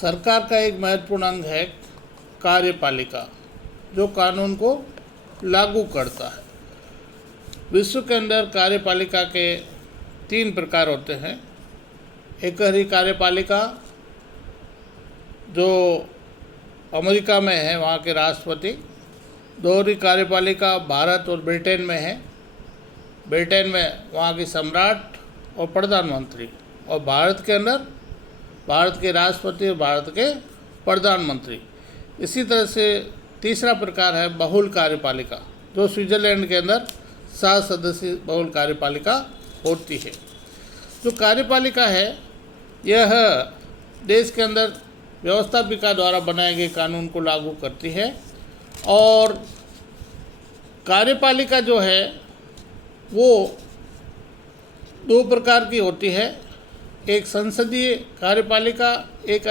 सरकार का एक महत्वपूर्ण अंग है कार्यपालिका, जो कानून को लागू करता है। विश्व के अंदर कार्यपालिका के 3 प्रकार होते हैं। एकहरी कार्यपालिका जो अमेरिका में है, वहाँ के राष्ट्रपति। दोहरी कार्यपालिका भारत और ब्रिटेन में है। ब्रिटेन में वहाँ की सम्राट और प्रधानमंत्री, और भारत के अंदर भारत के राष्ट्रपति और भारत के प्रधानमंत्री। इसी तरह से तीसरा प्रकार है बहुल कार्यपालिका, जो स्विट्जरलैंड के अंदर 7 सदस्यीय बहुल कार्यपालिका होती है। जो कार्यपालिका है यह देश के अंदर व्यवस्थापिका द्वारा बनाए गए कानून को लागू करती है। और कार्यपालिका जो है वो 2 प्रकार की होती है। एक संसदीय कार्यपालिका, एक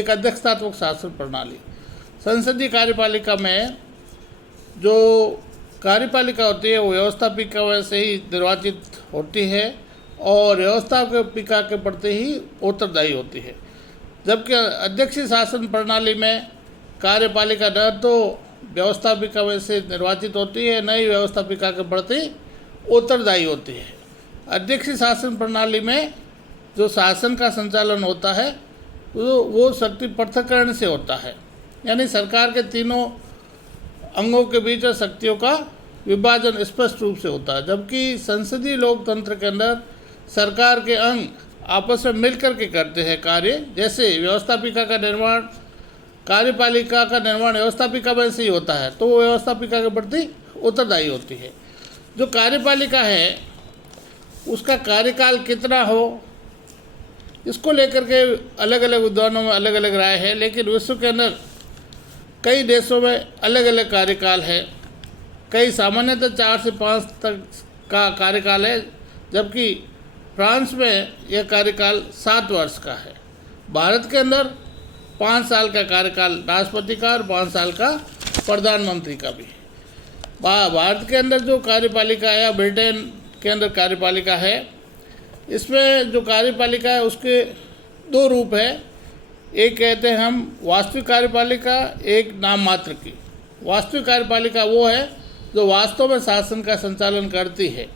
अध्यक्षतात्मक शासन प्रणाली। संसदीय कार्यपालिका में जो कार्यपालिका होती है वो व्यवस्थापिका से ही निर्वाचित होती है और व्यवस्थापिका के प्रति ही उत्तरदायी होती है। जबकि अध्यक्षीय शासन प्रणाली में कार्यपालिका न तो व्यवस्थापिका में से निर्वाचित होती है, न ही व्यवस्थापिका के प्रति उत्तरदायी होती है। अध्यक्षीय शासन प्रणाली में जो शासन का संचालन होता है वो शक्ति पृथक्करण से होता है, यानी सरकार के तीनों अंगों के बीच शक्तियों का विभाजन स्पष्ट रूप से होता है। जबकि संसदीय लोकतंत्र के अंदर सरकार के अंग आपस में मिलकर के करते हैं कार्य। जैसे व्यवस्थापिका का निर्माण, कार्यपालिका का निर्माण व्यवस्थापिका में से ही होता है, तो वो व्यवस्थापिका के प्रति उत्तरदायी होती है। जो कार्यपालिका है उसका कार्यकाल कितना हो, इसको लेकर के अलग अलग विद्वानों में अलग अलग राय है, लेकिन विश्व के अंदर कई देशों में अलग अलग कार्यकाल है। कई सामान्यतः 4 से 5 तक का कार्यकाल है, जबकि फ्रांस में यह कार्यकाल 7 वर्ष का है। भारत के अंदर 5 साल का कार्यकाल राष्ट्रपति का और 5 साल का प्रधानमंत्री का भी है। भारत के अंदर जो कार्यपालिका या ब्रिटेन के अंदर कार्यपालिका है, इसमें जो कार्यपालिका है उसके 2 रूप है। एक कहते हैं हम वास्तविक कार्यपालिका, एक नाम मात्र की। वास्तविक कार्यपालिका वो है जो वास्तव में शासन का संचालन करती है,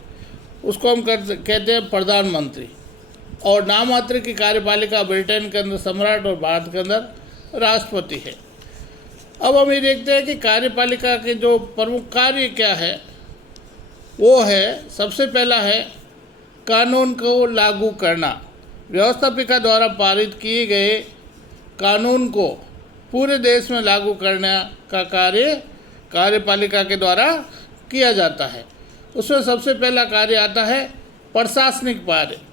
उसको हम कहते हैं प्रधानमंत्री। और नाम मात्र की कार्यपालिका ब्रिटेन के अंदर सम्राट और भारत के अंदर राष्ट्रपति है। अब हम ये देखते हैं कि कार्यपालिका के जो प्रमुख कार्य क्या है, वो है सबसे पहला है कानून को लागू करना। व्यवस्थापिका द्वारा पारित किए गए कानून को पूरे देश में लागू करने का कार्य कार्यपालिका के द्वारा किया जाता है। उसमें सबसे पहला कार्य आता है प्रशासनिक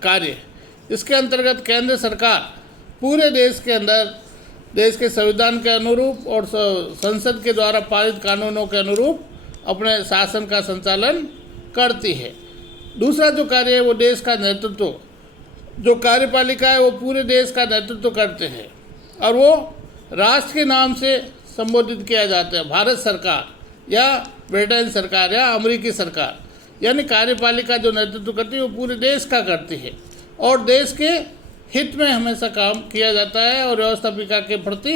कार्य। इसके अंतर्गत केंद्र सरकार पूरे देश के अंदर देश के संविधान के अनुरूप और संसद के द्वारा पारित कानूनों के अनुरूप अपने शासन का संचालन करती है। दूसरा जो कार्य है वो देश का नेतृत्व। जो कार्यपालिका है वो पूरे देश का नेतृत्व करते हैं और वो राष्ट्र के नाम से संबोधित किया जाता है, भारत सरकार या ब्रिटेन सरकार या अमेरिकी सरकार। यानी कार्यपालिका जो नेतृत्व करती है वो पूरे देश का करती है और देश के हित में हमेशा काम किया जाता है और व्यवस्थापिका के प्रति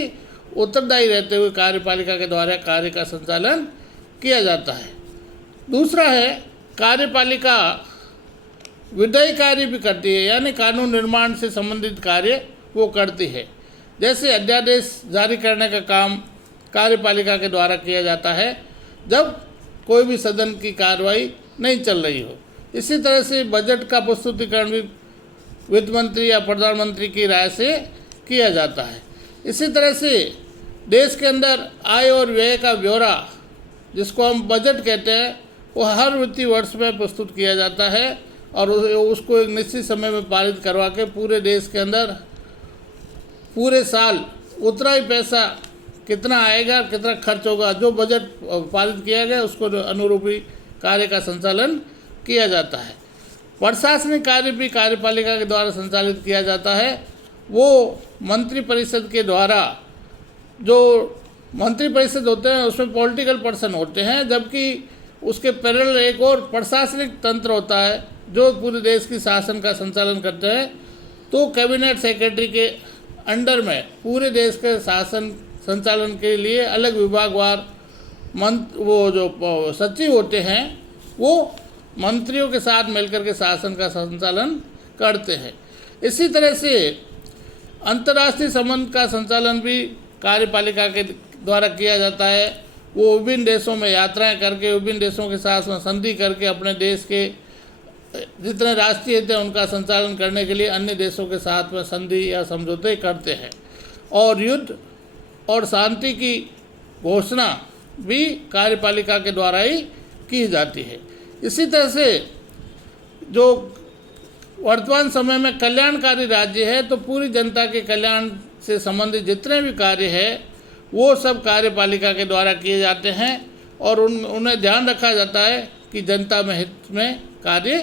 उत्तरदायी रहते हुए कार्यपालिका के द्वारा कार्य का संचालन किया जाता है। दूसरा है कार्यपालिका विधायी कार्य भी करती है, यानी कानून निर्माण से संबंधित कार्य वो करती है। जैसे अध्यादेश जारी करने का काम कार्यपालिका के द्वारा किया जाता है जब कोई भी सदन की कार्रवाई नहीं चल रही हो। इसी तरह से बजट का प्रस्तुतिकरण भी वित्त मंत्री या प्रधानमंत्री की राय से किया जाता है। इसी तरह से देश के अंदर आय और व्यय का ब्यौरा, जिसको हम बजट कहते हैं, वो हर वित्तीय वर्ष में प्रस्तुत किया जाता है और उसको एक निश्चित समय में पारित करवा के पूरे देश के अंदर पूरे साल उतना ही पैसा कितना आएगा, कितना खर्च होगा, जो बजट पारित किया गया उसको अनुरूप ही कार्य का संचालन किया जाता है। प्रशासनिक कार्य भी कार्यपालिका के द्वारा संचालित किया जाता है। वो मंत्रिपरिषद के द्वारा, जो मंत्रिपरिषद होते हैं उसमें पॉलिटिकल पर्सन होते हैं, जबकि उसके पैरेलल एक और प्रशासनिक तंत्र होता है जो पूरे देश की शासन का संचालन करते हैं। तो कैबिनेट सेक्रेटरी के अंडर में पूरे देश के शासन संचालन के लिए अलग विभागवार वो जो सचिव होते हैं वो मंत्रियों के साथ मिलकर के शासन का संचालन करते हैं। इसी तरह से अंतर्राष्ट्रीय संबंध का संचालन भी कार्यपालिका के द्वारा किया जाता है। वो विभिन्न देशों में यात्राएं करके विभिन्न देशों के साथ संधि करके अपने देश के जितने राष्ट्रीय हित हैं उनका संचालन करने के लिए अन्य देशों के साथ में संधि या समझौते करते हैं। और युद्ध और शांति की घोषणा भी कार्यपालिका के द्वारा ही की जाती है। इसी तरह से जो वर्तमान समय में कल्याणकारी राज्य है तो पूरी जनता के कल्याण से संबंधित जितने भी कार्य हैं वो सब कार्यपालिका के द्वारा किए जाते हैं और उन्हें ध्यान रखा जाता है कि जनता में हित में कार्य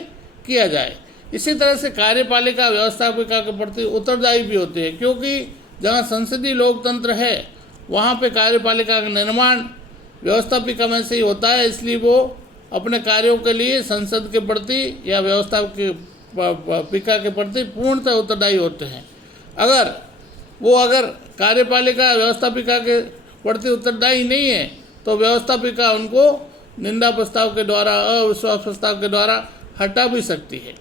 किया जाए। इसी तरह से कार्यपालिका व्यवस्थापिका के प्रति उत्तरदायी भी होती है, क्योंकि जहाँ संसदीय लोकतंत्र है वहाँ पे कार्यपालिका का निर्माण व्यवस्थापिका में से ही होता है, इसलिए वो अपने कार्यों के लिए संसद के प्रति या व्यवस्थापिका के प्रति पूर्णतः उत्तरदायी होते हैं। अगर कार्यपालिका व्यवस्थापिका के प्रति उत्तरदायी नहीं है तो व्यवस्थापिका उनको निंदा प्रस्ताव के द्वारा, अविश्वास प्रस्ताव के द्वारा हटा भी सकती है।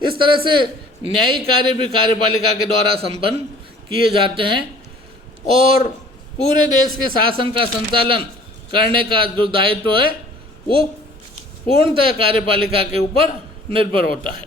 इस तरह से न्यायिक कार्य भी कार्यपालिका के द्वारा संपन्न किए जाते हैं और पूरे देश के शासन का संचालन करने का जो दायित्व है वो पूर्णतः कार्यपालिका के ऊपर निर्भर होता है।